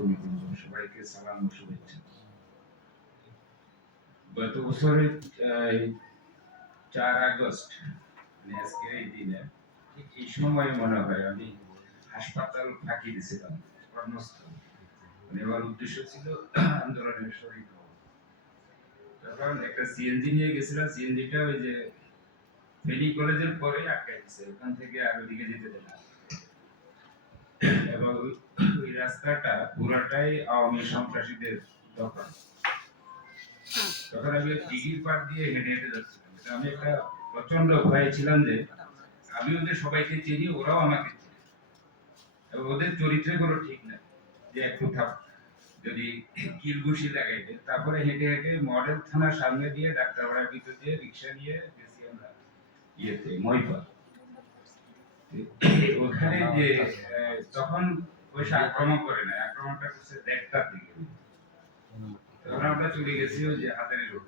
সহকর্মীবৃন্দ, সবাইকে সালাম ও শুভেচ্ছা। গত বছরের 4 আগস্ট মানে আজকের এই দিনে ঠিক এই সময় মনে হয় আমি হাসপাতাল ফাঁকি দিয়েছিলাম কর্মস্থল। মানে আমার উদ্দেশ্য ছিল আন্দোলনের শরীর হওয়া। তখন একটা সিএনজি নিয়ে গেছিলাম, সিএনজিটা ওই যে ফেনী কলেজের পরে আটকে গেছে, ওখান থেকে আর ওদিকে যেতে দেয় না। এবং ওই রাস্তাটা পুরাটাই আওয়ামী সন্ত্রাসীদের দখল। তখন আমি দিঘির পাড় দিয়ে হেঁটে হেঁটে যাচ্ছিলাম। আমি একটা প্রচন্ড ভয়ে ছিলাম যে আমি ওদের সবাইকে চিনি, ওরাও আমাকে চিনি, এবং ওদের চরিত্রে কোনো ঠিক নাই যে একটু যদি কিলঘুষি লাগাইতে। তারপরে হেঁটে হেঁটে মডেল থানার সামনে দিয়ে ডাক্তারবাড়ার ভিতর দিয়ে রিক্সা নিয়ে গেছি আমরা ইয়েতে মহিপাল। ওখানে যে তখন পয়সা আক্রমণ করে না, আক্রমণটা করছে 1:30টার দিকে। তখন আমরা চলে গেছি ওই যে হাজারি রোড।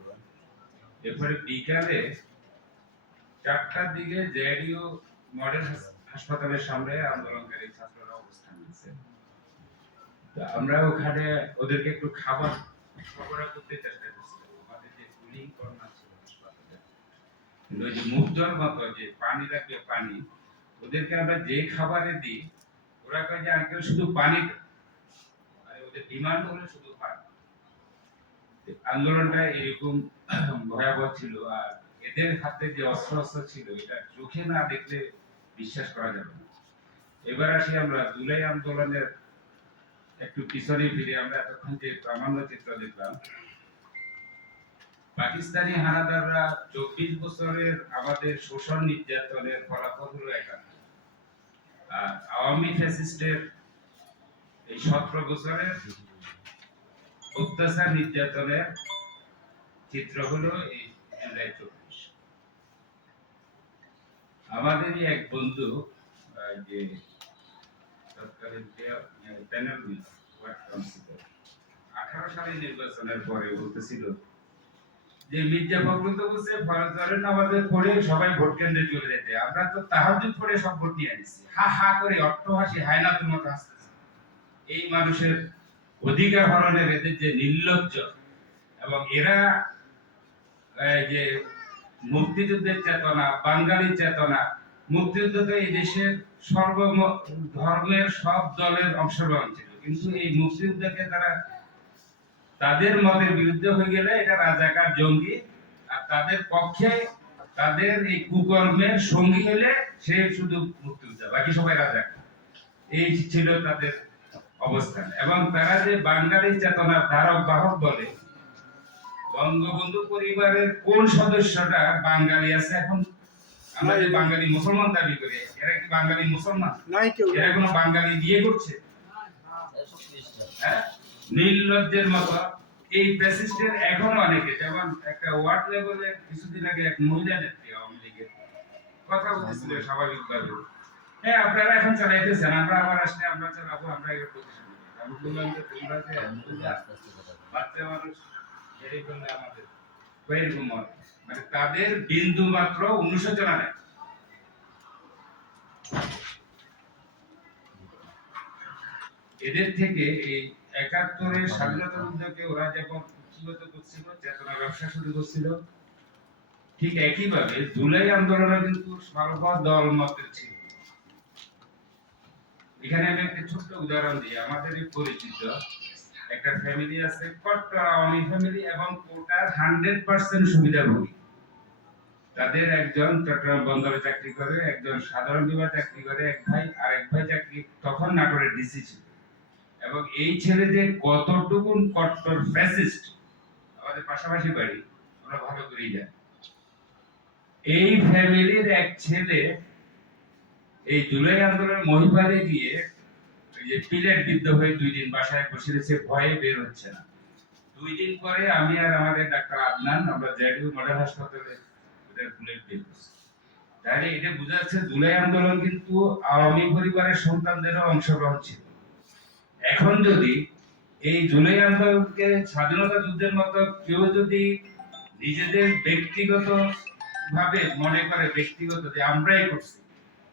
এরপরে বিকালে 4টার দিকে জেডিও মডেল হাসপাতালের সামনে আন্দোলনকারী ছাত্ররা অবস্থান নিচ্ছে। আমরা ওখানে ওদেরকে একটু খাবার সরবরাহ করতে চেষ্টা করছিলাম। আমাদের যে কুলিং কর্নার ছিল হাসপাতালে, কিন্তু ওই যে মুগ্ধর মতো যে পানি রাখবে পানি, ওদেরকে আমরা যে খাবারে দিই ওরা কয় যে আঙ্কেল শুধু পানি, মানে ওদের ডিমান্ড হলো শুধু পানি। আন্দোলনটা এরকম ভয়াবহ ছিল। আর এদের হাতে যে অস্ত্র ছিল এটা চোখে না দেখলে বিশ্বাস করা যাবে না। এবার আসি আমরা জুলাই আন্দোলনের একটু পিছনে ফিরে। আমরা এতক্ষণ যে প্রামাণ্য চিত্র দেখলাম, পাকিস্তানি হানাদাররা 24 বছরের আমাদের শোষণ নির্যাতনের ফলাফল হলো একাত্ম, আর আওয়ামী ফ্যাসিস্টের এই 17 বছরের অত্যাচার নির্যাতনের চিত্র হলো এই জুলাই 24। আমাদেরই এক বন্ধু যে তৎকালীন প্যানেল 18 সালের নির্বাচনের পরে বলতেছিল যে মির্জা ফখরুল তো বলছে ফরজের নামাজের পড়ে সবাই ভোট কেন্দ্রে চলে যেতে, আমরা তো তাহাজ্জুদ পড়ে সব ভোট নিয়ে নিছি। হা হা করে অট্টহাসি হায়নাতুর মতো হাসতেছে। এই মানুষের অধিকার হরণের এদের যে নির্লজ্জ, এবং এরা যে মুক্তিযুদ্ধের চেতনা, বাঙালি চেতনা, মুক্তিযুদ্ধ তো এই দেশের সর্ব ধর্মের সব দলের অংশগ্রহণ ছিল, কিন্তু এই মুক্তিযুদ্ধকে তারা তাদের মতের বিরুদ্ধে হয়ে গেলে এটা রাজাকার জঙ্গি, আর তাদের পক্ষে তাদের এই কুকর্মের সঙ্গী হলে সে শুধু মুক্তিযোদ্ধা, বাকি সবাই রাজাকার। এই ছিল তাদের অবস্থান। এবং তারা যে বাঙালি চেতনার ধারক বাহক বলে, বঙ্গবন্ধু পরিবারের কোন সদস্যটা বাঙালি আছে এখন? আমরা যে বাঙালি মুসলমান দাবি করি, এরা কি বাঙালি মুসলমান? এরা কোনো বাঙালি বিয়ে করছে? নির্লজ্জের মতো এই ফ্যাসিস্টের এখন অনেকে, যেমন একটা ওয়ার্ড লেভেলে কিছুদিন আগে এক মহিলা নেত্রী আওয়ামী লীগের কথা বলতেছিল স্বাভাবিকভাবে, হ্যাঁ আপনারা এখন চালাইতেছেন, আমরা আবার আসলে আমরা চালাবো, আমরা এর প্রতিশোধ নেব। আমি বললাম যে তোমরা যে বাচ্চা মানুষ এই করলে আমাদের এরকম মানে তাদের বিন্দু মাত্র অনুশোচনা নেই। এদের থেকে এই 71-এর স্বাধীনতা যুদ্ধকে ওরা যখন কুক্ষিগত করছিল, চেতনা ব্যবসা শুরু করছিল, ঠিক একইভাবে জুলাই আন্দোলনে কিন্তু সর্ব দল মতের ছিল। এখানে আমি একটা ছোট্ট উদাহরণ দিই। আমাদের পরিচিত একটা ফ্যামিলি আছে, কট্টর আওয়ামী ফ্যামিলি, এবং কোটার 100% সুবিধাভোগী। তাদের একজন চট্টগ্রাম বন্দরে চাকরি করে, একজন সাধারণ বিভাগে চাকরি করে, এক ভাই, আর এক ভাই চাকরি তখন নাটোরের ডিসি ছিল। এবং এই ছেলে যে কতটুকুন কট্টর ফ্যাসিস্ট আমাদের পাশাপাশি বাড়ি, আমরা ভালো করেই জানি। এই ফ্যামিলির এক ছেলে এই জুলাই আন্দোলনের মহিপালে গিয়ে ওই যে পিলেট বিদ্ধ হয়ে 2 দিন বাসায় বসে রয়েছে, ভয়ে বের হচ্ছে না। 2 দিন পরে আমি আর আমাদের ডাক্তার আদনান আমরা জেডিও মডেল হাসপাতালে ওদের বুলেট বের করছি। তাহলে এটা বোঝা যাচ্ছে জুলাই আন্দোলন কিন্তু আওয়ামী পরিবারের সন্তানদেরও অংশগ্রহণ ছিল। এখন যদি এই জুলাই আন্দোলনকে স্বাধীনতা যুদ্ধের মতো কেউ যদি নিজেদের ব্যক্তিগত ভাবে মনে করে, ব্যক্তিগত যে আমরাই করছি,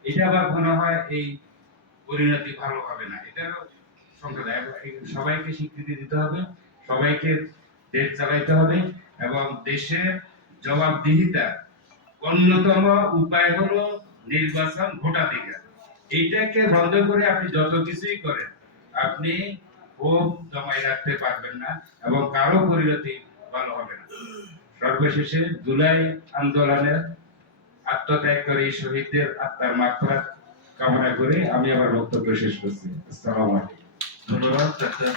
এটা আবার মনে হয় এই পরিণতি ভালো হবে না। এটারও সম্প্রদায় সবাইকে স্বীকৃতি দিতে হবে, সবাইকে দেশ চালাইতে হবে এবং দেশের জবাবদিহিতা অন্যতম উপায় হলো নির্বাচন, ভোটাধিকার। এইটাকে বন্ধ করে আপনি যত কিছুই করেন, আপনি ভোট জমায় রাখতে পারবেন না এবং কারো পরিণতি ভালো হবে না। সর্বশেষে জুলাই আন্দোলনের আত্মত্যাগকারী শহীদদের আত্মার মাগফিরাত কামনা করে আমি আমার বক্তব্য শেষ করছি। আসসালামু আলাইকুম। ধন্যবাদ ডাক্তার